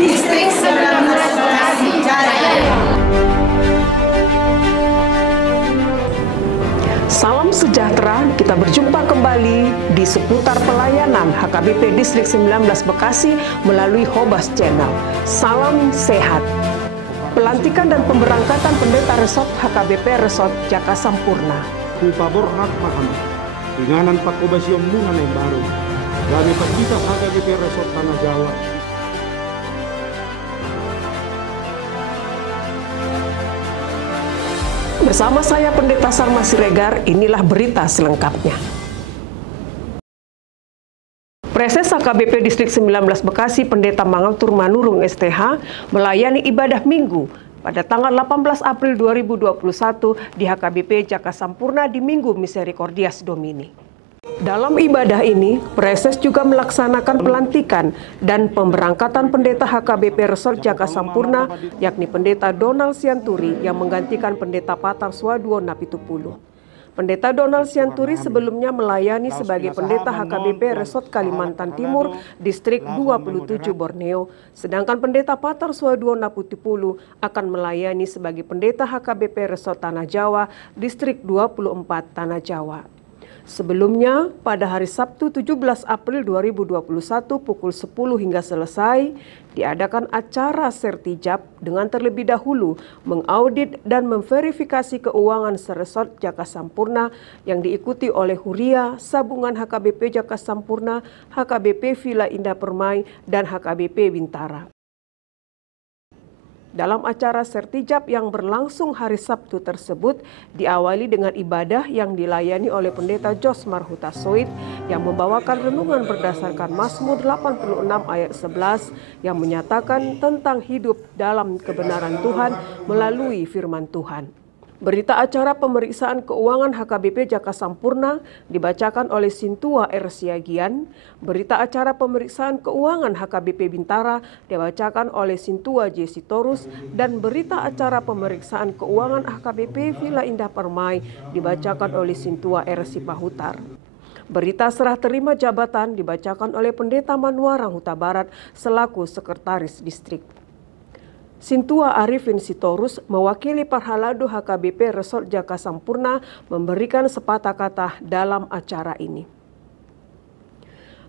Distrik 19 Bekasi Jaya. Salam sejahtera, kita berjumpa kembali di seputar pelayanan HKBP Distrik 19 Bekasi melalui Hobas Channel. Salam sehat. Pelantikan dan pemberangkatan pendeta resort HKBP Resort Jaka Sampurna. Kupabor hak maham, ringanan pak obasyon muna na baru. Dari kita HKBP Resort Tanah Jawa. Bersama saya Pendeta Sarma Siregar, inilah berita selengkapnya. Preses HKBP Distrik 19 Bekasi Pendeta Mangatur Manurung STH melayani ibadah Minggu pada tanggal 18 April 2021 di HKBP Jaka Sampurna di Minggu Misericordias Domini. Dalam ibadah ini, Preses juga melaksanakan pelantikan dan pemberangkatan pendeta HKBP Resort Jaka Sampurna, yakni Pendeta Donald Sianturi yang menggantikan Pendeta Patar Swaduo Napitupulu. Pendeta Donald Sianturi sebelumnya melayani sebagai pendeta HKBP Resort Kalimantan Timur, Distrik 27 Borneo, sedangkan Pendeta Patar Swaduo Napitupulu akan melayani sebagai pendeta HKBP Resort Tanah Jawa, Distrik 24 Tanah Jawa. Sebelumnya, pada hari Sabtu 17 April 2021 pukul 10 hingga selesai, diadakan acara sertijab dengan terlebih dahulu mengaudit dan memverifikasi keuangan Resort Jaka Sampurna yang diikuti oleh Huria, Sabungan HKBP Jaka Sampurna, HKBP Villa Indah Permai, dan HKBP Bintara. Dalam acara sertijab yang berlangsung hari Sabtu tersebut diawali dengan ibadah yang dilayani oleh Pendeta Josmar Hutasoid yang membawakan renungan berdasarkan Mazmur 86 ayat 11 yang menyatakan tentang hidup dalam kebenaran Tuhan melalui firman Tuhan. Berita acara pemeriksaan keuangan HKBP Jaka Sampurna dibacakan oleh Sintua R. Siagian. Berita acara pemeriksaan keuangan HKBP Bintara dibacakan oleh Sintua J. Sitorus. Dan berita acara pemeriksaan keuangan HKBP Villa Indah Permai dibacakan oleh Sintua R. Sipahutar. Berita serah terima jabatan dibacakan oleh Pendeta Manuarang Huta Barat selaku Sekretaris Distrik. Sintua Arifin Sitorus mewakili Parhalado HKBP Resort Jaka Sampurna memberikan sepatah kata dalam acara ini.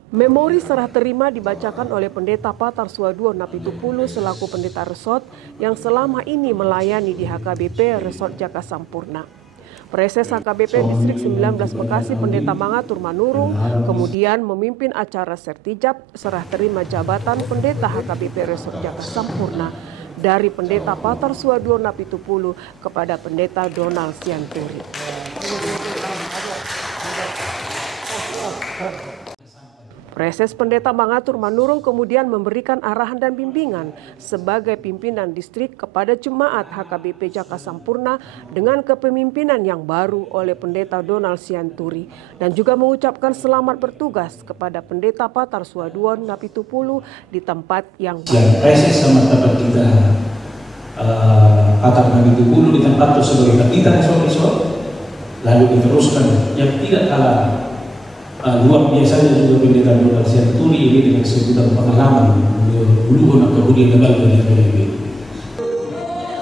Memori serah terima dibacakan oleh Pendeta Patar Swaduo Napitupulu selaku pendeta resort yang selama ini melayani di HKBP Resort Jaka Sampurna. Preses HKBP Distrik 19 Bekasi Pendeta Mangatur Manurung kemudian memimpin acara sertijab serah terima jabatan pendeta HKBP Resort Jaka Sampurna dari Pendeta Patar Swaduo Napitupulu kepada Pendeta Donald Sianturi. Preses Pendeta Mangatur Manurung kemudian memberikan arahan dan bimbingan sebagai pimpinan distrik kepada jemaat HKBP Jaka Sampurna dengan kepemimpinan yang baru oleh Pendeta Donald Sianturi dan juga mengucapkan selamat bertugas kepada Pendeta Patar Swaduo Napitupulu di tempat yang baru. Preses sama tempat kita Patar Napitupulu di tempat itu sebagai pendeta resort, lalu diteruskan yang tidak kalah luar biasanya juga Pendeta Donald Sianturi ini dengan sebutan pengalaman dulu kemudian legal dari HKBP.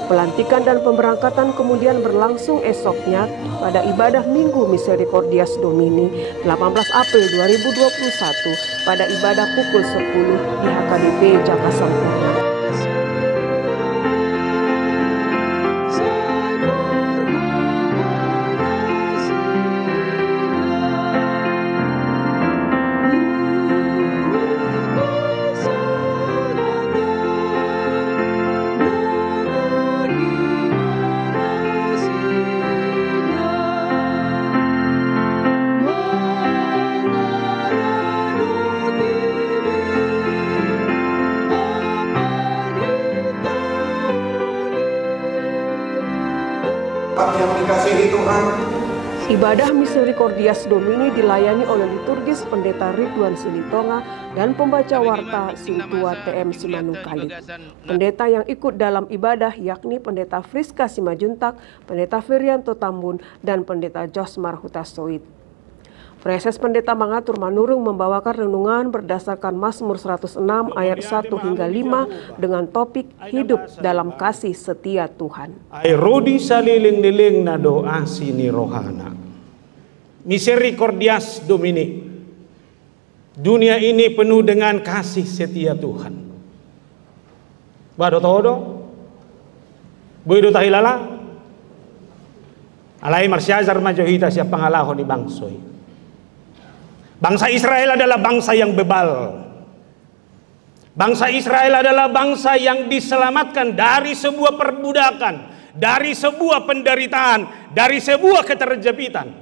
Pelantikan dan pemberangkatan kemudian berlangsung esoknya pada ibadah Minggu Misericordias Domini 18 April 2021 pada ibadah pukul 10 di HKBP Jaka Sampurna. Yang dikasihi Tuhan. Ibadah Misericordias Domini dilayani oleh liturgis Pendeta Ridwan Silitonga dan pembaca warta Sintua TM Simanungkalit. Pendeta yang ikut dalam ibadah yakni Pendeta Friska Simajuntak, Pendeta Ferianto Tambun, dan Pendeta Josmar Hutasoid. Preses Pendeta Mangatur Manurung membawakan renungan berdasarkan Mazmur 106 ayat 1 hingga 5 dengan topik hidup dalam kasih setia Tuhan. Ay rodi saliling-liling na doa sini rohana. Misericordias Domini. Dunia ini penuh dengan kasih setia Tuhan. Bado todo. Buido tahilala. Alay marsyazar majohita siya pangalaho ni bangsoy. Bangsa Israel adalah bangsa yang bebal. Bangsa Israel adalah bangsa yang diselamatkan dari sebuah perbudakan, dari sebuah penderitaan, dari sebuah keterjepitan.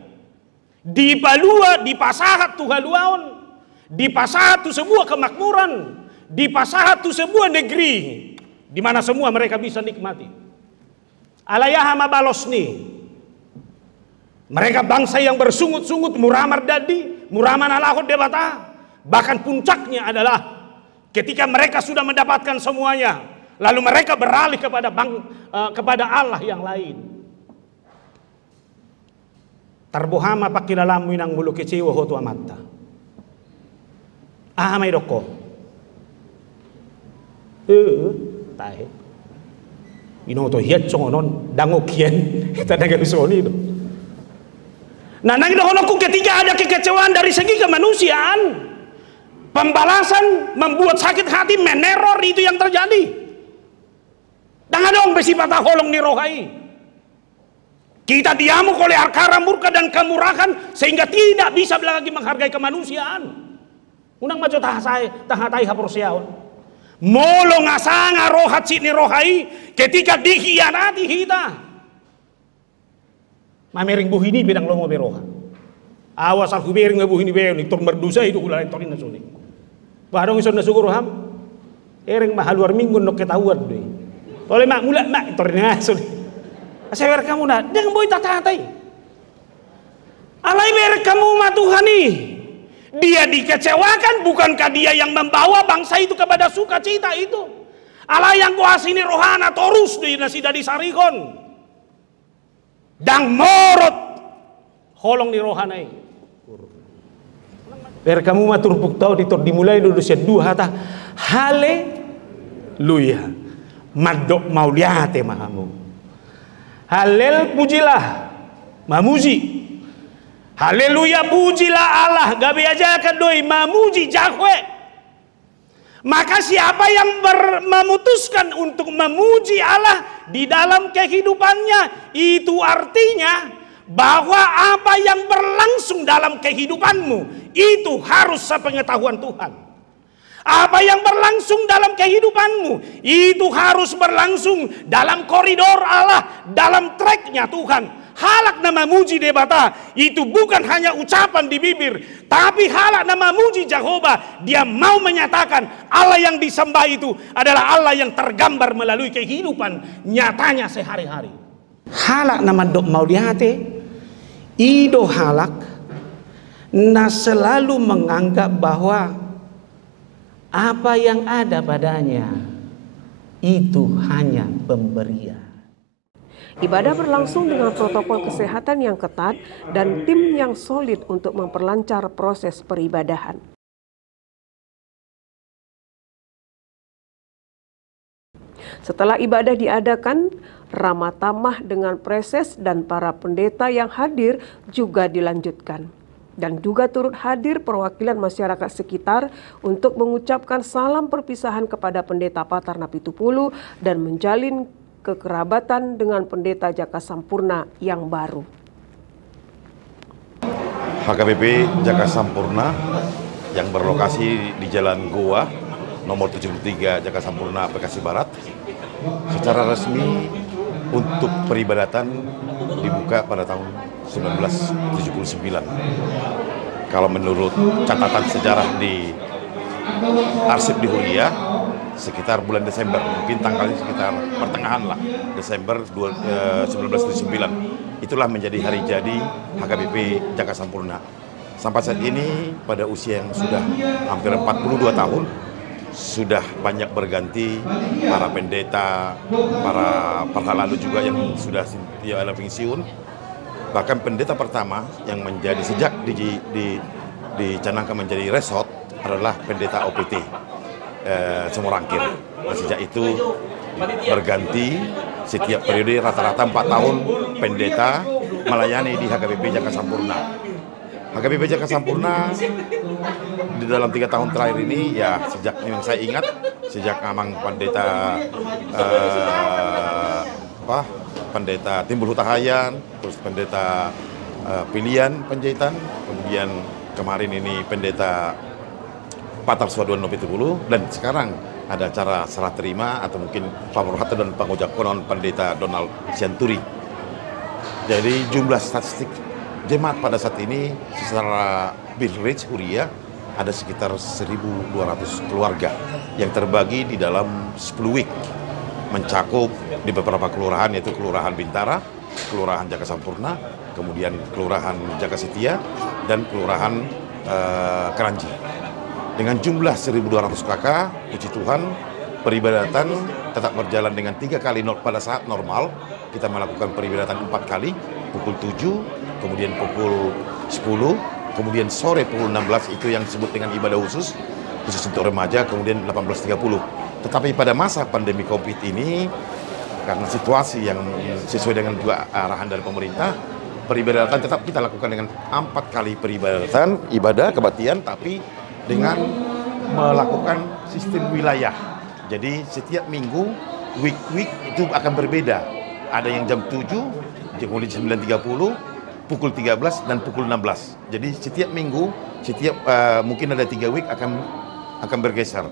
Di palua, di pasahat tu haluaon, di pasahat tu sebuah kemakmuran, di pasahat tu sebuah negeri di mana semua mereka bisa nikmati. Alayaha mabalos nih. Mereka bangsa yang bersungut-sungut muramar dadi, muraman alahud debata. Bahkan puncaknya adalah ketika mereka sudah mendapatkan semuanya, lalu mereka beralih kepada Allah yang lain. Tarbohama pakilalamu inang mulu kecewa hotu amata. May doko. Tahe. Inoto hiat songonon dangokien kita dagasoni itu. Nah, nangdohonoku ketika ada kekecewaan dari segi kemanusiaan, pembalasan membuat sakit hati, meneror, itu yang terjadi. Jangan dong bersifat holong ni rohai. Kita diamuk oleh akara murka dan kemurahan sehingga tidak bisa lagi menghargai kemanusiaan. Unang majo tahatai haporsiaon. Molo ngasanga rohat si ni rohai ketika dikhianati kita. Mamering buhini bidang lomo beroha. Awas aku bering buhini beon itor merdusa itu kula torin nasuni. Barong ison nasugur ham. Ereng mahal luar minggu nok ketahuan deui. Oleh mak mula mak torin nasuni. Asewer kamu na, jangan boy tatatai. Alai ber kamu ma Tuhani. Dia dikecewakan, bukankah dia yang membawa bangsa itu kepada sukacita itu? Alai yang kuasini rohana torus di nasi dari sarikon. Dang morot holong ni rohanai. Biar kamu matur puktau dimulai dulu sia dua hata haleluya. Madok mauliate mahamu. Halel pujilah mamuji. Haleluya pujilah Allah. Gabe aja kan doi mamuji Yahweh. Maka siapa yang memutuskan untuk memuji Allah di dalam kehidupannya, itu artinya bahwa apa yang berlangsung dalam kehidupanmu itu harus sepengetahuan Tuhan. Apa yang berlangsung dalam kehidupanmu itu harus berlangsung dalam koridor Allah, dalam tracknya Tuhan. Halak nama muji debata itu bukan hanya ucapan di bibir, tapi halak nama muji Jehovah. Dia mau menyatakan Allah yang disembah itu adalah Allah yang tergambar melalui kehidupan nyatanya sehari-hari. Halak nama dok mau dihati, ido halak na selalu menganggap bahwa apa yang ada padanya itu hanya pemberian. Ibadah berlangsung dengan protokol kesehatan yang ketat dan tim yang solid untuk memperlancar proses peribadahan. Setelah ibadah diadakan, ramah tamah dengan preses dan para pendeta yang hadir juga dilanjutkan. Dan juga turut hadir perwakilan masyarakat sekitar untuk mengucapkan salam perpisahan kepada Pendeta Patar Napitupulu dan menjalin kekerabatan dengan Pendeta Jaka Sampurna yang baru. HKBP Jaka Sampurna yang berlokasi di Jalan Goa nomor 73 Jaka Sampurna, Bekasi Barat, secara resmi untuk peribadatan dibuka pada tahun 1979. Kalau menurut catatan sejarah di arsip di Hulia, sekitar bulan Desember, mungkin tanggalnya sekitar pertengahan lah, Desember 1979. Itulah menjadi hari jadi HKBP Jaka Sampurna. Sampai saat ini pada usia yang sudah hampir 42 tahun, sudah banyak berganti para pendeta, para lalu juga yang sudah pensiun. Bahkan pendeta pertama yang menjadi sejak dicanangkan menjadi resort adalah pendeta OPT Semorangkir. Nah, sejak itu berganti setiap periode rata-rata 4 tahun pendeta melayani di HKBP Jaka Sampurna. HKBP Jaka Sampurna di dalam 3 tahun terakhir ini ya sejak yang saya ingat sejak amang pendeta pendeta Timbul Hutahayan, terus pendeta Pilihan Panjaitan, kemudian kemarin ini pendeta Patar Swaduan Nopitupulu, dan sekarang ada acara serah terima atau mungkin pamorhata dan pangujak konon pendeta Donald Sianturi. Jadi jumlah statistik jemaat pada saat ini secara bill rate Huria ada sekitar 1.200 keluarga yang terbagi di dalam 10 week, mencakup di beberapa kelurahan yaitu Kelurahan Bintara, Kelurahan Jaka Sampurna, kemudian Kelurahan Jaka Setia, dan Kelurahan Keranji. Dengan jumlah 1.200 kakak, puji Tuhan, peribadatan tetap berjalan dengan 3 kali pada saat normal. Kita melakukan peribadatan 4 kali, pukul 7, kemudian pukul 10, kemudian sore pukul 16, itu yang disebut dengan ibadah khusus untuk remaja, kemudian 18.30. Tetapi pada masa pandemi COVID ini, karena situasi yang sesuai dengan juga arahan dari pemerintah, peribadatan tetap kita lakukan dengan 4 kali peribadatan, ibadah, kebaktian, tapi dengan melakukan sistem wilayah. Jadi setiap minggu, week itu akan berbeda. Ada yang jam 7, kemudian 9.30, pukul 13, dan pukul 16. Jadi setiap minggu, mungkin ada 3 week akan bergeser.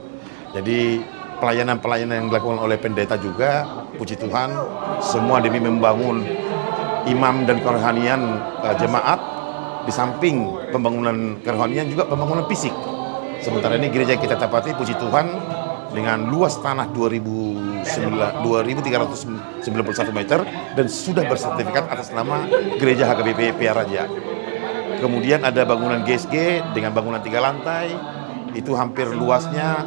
Jadi pelayanan-pelayanan yang dilakukan oleh pendeta juga, puji Tuhan, semua demi membangun imam dan kerohanian jemaat, di samping pembangunan kerohanian juga pembangunan fisik. Sementara ini gereja yang kita tempati, puji Tuhan, dengan luas tanah 2.391 meter dan sudah bersertifikat atas nama Gereja HKBP Piaraja. Kemudian ada bangunan GSG dengan bangunan 3 lantai, itu hampir luasnya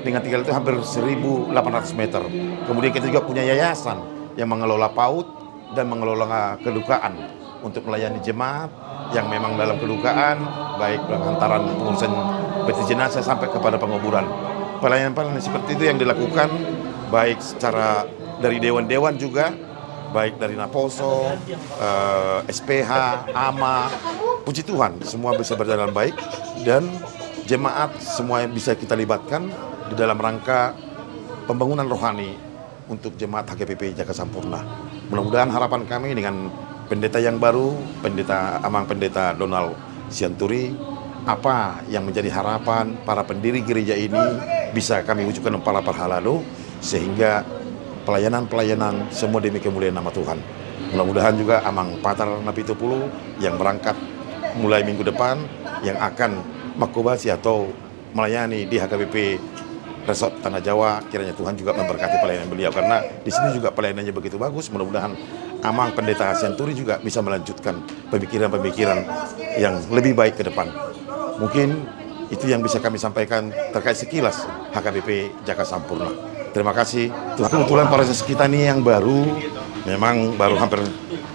dengan 3 lantai hampir 1.800 meter. Kemudian kita juga punya yayasan yang mengelola PAUD dan mengelola kedukaan untuk melayani jemaat yang memang dalam kedukaan, baik lantaran pengurusan peti jenazah sampai kepada penguburan. Pelayanan-pelayanan seperti itu yang dilakukan baik secara dari dewan-dewan juga, baik dari Naposo, SPH, AMA. Puji Tuhan, semua bisa berjalan baik dan jemaat semua bisa kita libatkan di dalam rangka pembangunan rohani untuk jemaat HKBP Jaka Sampurna. Mudah-mudahan harapan kami dengan pendeta yang baru, pendeta Donald Sianturi, apa yang menjadi harapan para pendiri gereja ini bisa kami wujudkan para parhalado, sehingga pelayanan-pelayanan semua demi kemuliaan nama Tuhan. Mudah-mudahan juga Amang Patar Napitupulu yang berangkat mulai minggu depan, yang akan makubasi atau melayani di HKBP Resort Tanah Jawa, kiranya Tuhan juga memberkati pelayanan beliau, karena di sini juga pelayanannya begitu bagus. Mudah-mudahan Amang Pendeta Sianturi juga bisa melanjutkan pemikiran-pemikiran yang lebih baik ke depan. Mungkin itu yang bisa kami sampaikan terkait sekilas HKBP Jaka Sampurna. Terima kasih. Kebetulan pareses kita ini yang baru, memang baru hampir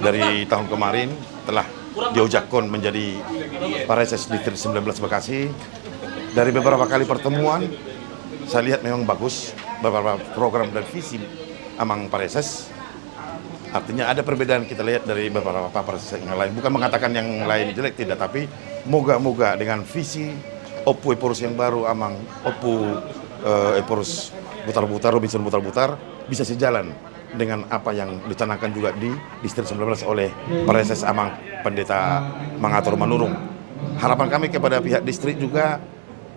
dari tahun kemarin telah diojakon menjadi pareses Distrik 19 Bekasi. Dari beberapa kali pertemuan, saya lihat memang bagus beberapa program dan visi Amang Pareses. Artinya ada perbedaan kita lihat dari beberapa pareses yang lain. Bukan mengatakan yang lain jelek, tidak, tapi moga-moga dengan visi Oppo Eporus yang baru, Amang Oppo Eporus Butar-Butar, Robinson Butar-Butar, bisa sejalan dengan apa yang dicanangkan juga di Distrik 19 oleh Pareses Amang Pendeta Mangator Manurung. Harapan kami kepada pihak distrik juga,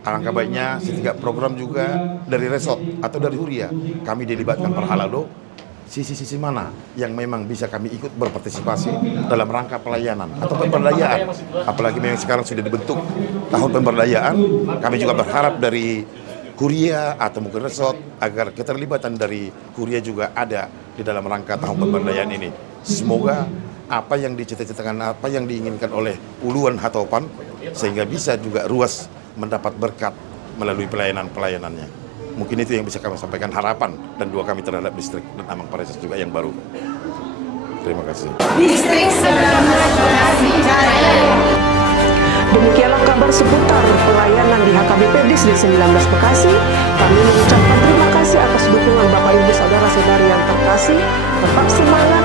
alangkah baiknya setiap program juga dari resort atau dari Huria kami dilibatkan parhalado, sisi-sisi mana yang memang bisa kami ikut berpartisipasi dalam rangka pelayanan atau pemberdayaan. Apalagi memang sekarang sudah dibentuk tahun pemberdayaan, kami juga berharap dari Huria atau mungkin resort agar keterlibatan dari Huria juga ada di dalam rangka tahun pemberdayaan ini. Semoga apa yang dicita-citakan, apa yang diinginkan oleh puluhan hatopan, sehingga bisa juga ruas mendapat berkat melalui pelayanan-pelayanannya. Mungkin itu yang bisa kami sampaikan harapan dan doa kami terhadap distrik dan Amang Pareses juga yang baru. Terima kasih. Distrik 19 Bekasi Jaya. Demikianlah kabar seputar pelayanan di HKBP Distrik 19 Bekasi. Kami mengucapkan terima kasih atas dukungan Bapak Ibu Saudara-saudari yang terkasih. Tetap semangat